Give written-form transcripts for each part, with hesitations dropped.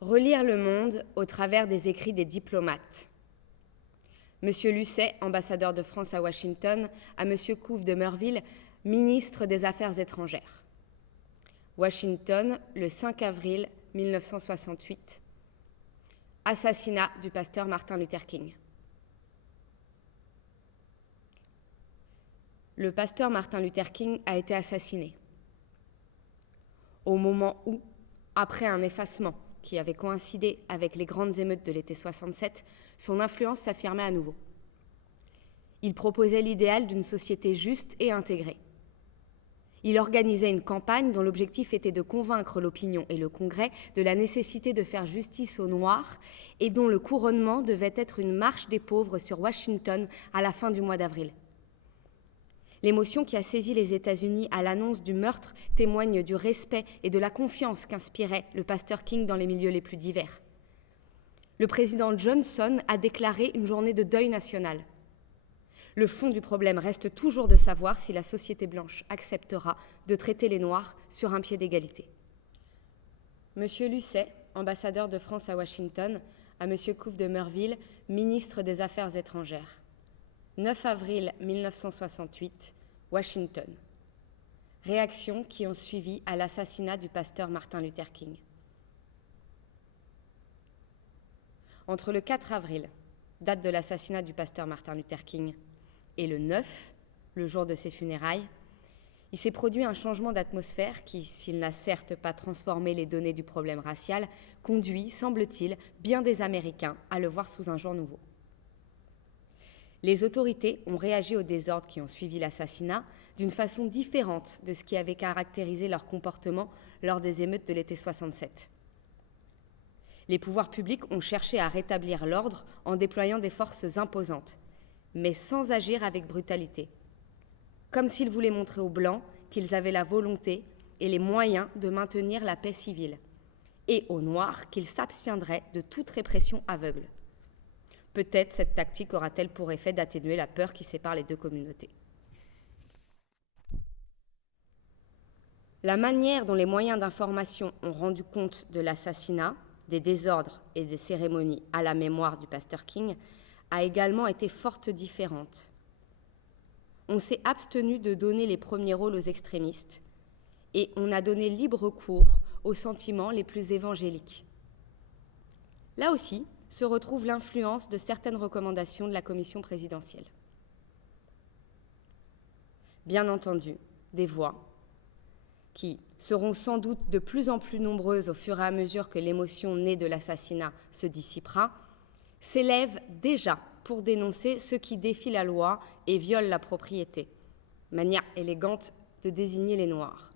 Relire le monde au travers des écrits des diplomates. Monsieur Lucet, ambassadeur de France à Washington, à Monsieur Couve de Merville, ministre des Affaires étrangères. Washington, le 5 avril 1968. Assassinat du pasteur Martin Luther King. Le pasteur Martin Luther King a été assassiné. Au moment où, après un effacement qui avait coïncidé avec les grandes émeutes de l'été 67, son influence s'affirmait à nouveau. Il proposait l'idéal d'une société juste et intégrée. Il organisait une campagne dont l'objectif était de convaincre l'opinion et le Congrès de la nécessité de faire justice aux Noirs et dont le couronnement devait être une marche des pauvres sur Washington à la fin du mois d'avril. L'émotion qui a saisi les États-Unis à l'annonce du meurtre témoigne du respect et de la confiance qu'inspirait le pasteur King dans les milieux les plus divers. Le président Johnson a déclaré une journée de deuil national. Le fond du problème reste toujours de savoir si la société blanche acceptera de traiter les Noirs sur un pied d'égalité. Monsieur Lucet, ambassadeur de France à Washington, à Monsieur Couve de Merville, ministre des Affaires étrangères. 9 avril 1968, Washington. Réactions qui ont suivi à l'assassinat du pasteur Martin Luther King. Entre le 4 avril, date de l'assassinat du pasteur Martin Luther King, et le 9, le jour de ses funérailles, il s'est produit un changement d'atmosphère qui, s'il n'a certes pas transformé les données du problème racial, conduit, semble-t-il, bien des Américains à le voir sous un jour nouveau. Les autorités ont réagi aux désordres qui ont suivi l'assassinat d'une façon différente de ce qui avait caractérisé leur comportement lors des émeutes de l'été 67. Les pouvoirs publics ont cherché à rétablir l'ordre en déployant des forces imposantes, mais sans agir avec brutalité, comme s'ils voulaient montrer aux Blancs qu'ils avaient la volonté et les moyens de maintenir la paix civile, et aux Noirs qu'ils s'abstiendraient de toute répression aveugle. Peut-être cette tactique aura-t-elle pour effet d'atténuer la peur qui sépare les deux communautés. La manière dont les moyens d'information ont rendu compte de l'assassinat, des désordres et des cérémonies à la mémoire du pasteur King a également été fort différente. On s'est abstenu de donner les premiers rôles aux extrémistes et on a donné libre cours aux sentiments les plus évangéliques. Là aussi, se retrouve l'influence de certaines recommandations de la commission présidentielle. Bien entendu, des voix qui seront sans doute de plus en plus nombreuses au fur et à mesure que l'émotion née de l'assassinat se dissipera, s'élèvent déjà pour dénoncer ceux qui défient la loi et violent la propriété, manière élégante de désigner les Noirs.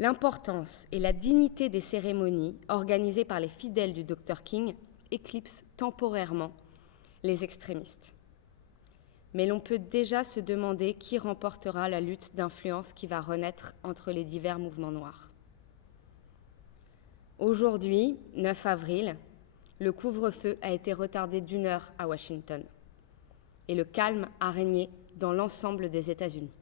L'importance et la dignité des cérémonies organisées par les fidèles du Dr King éclipsent temporairement les extrémistes. Mais l'on peut déjà se demander qui remportera la lutte d'influence qui va renaître entre les divers mouvements noirs. Aujourd'hui, 9 avril, le couvre-feu a été retardé d'1 heure à Washington et le calme a régné dans l'ensemble des États-Unis.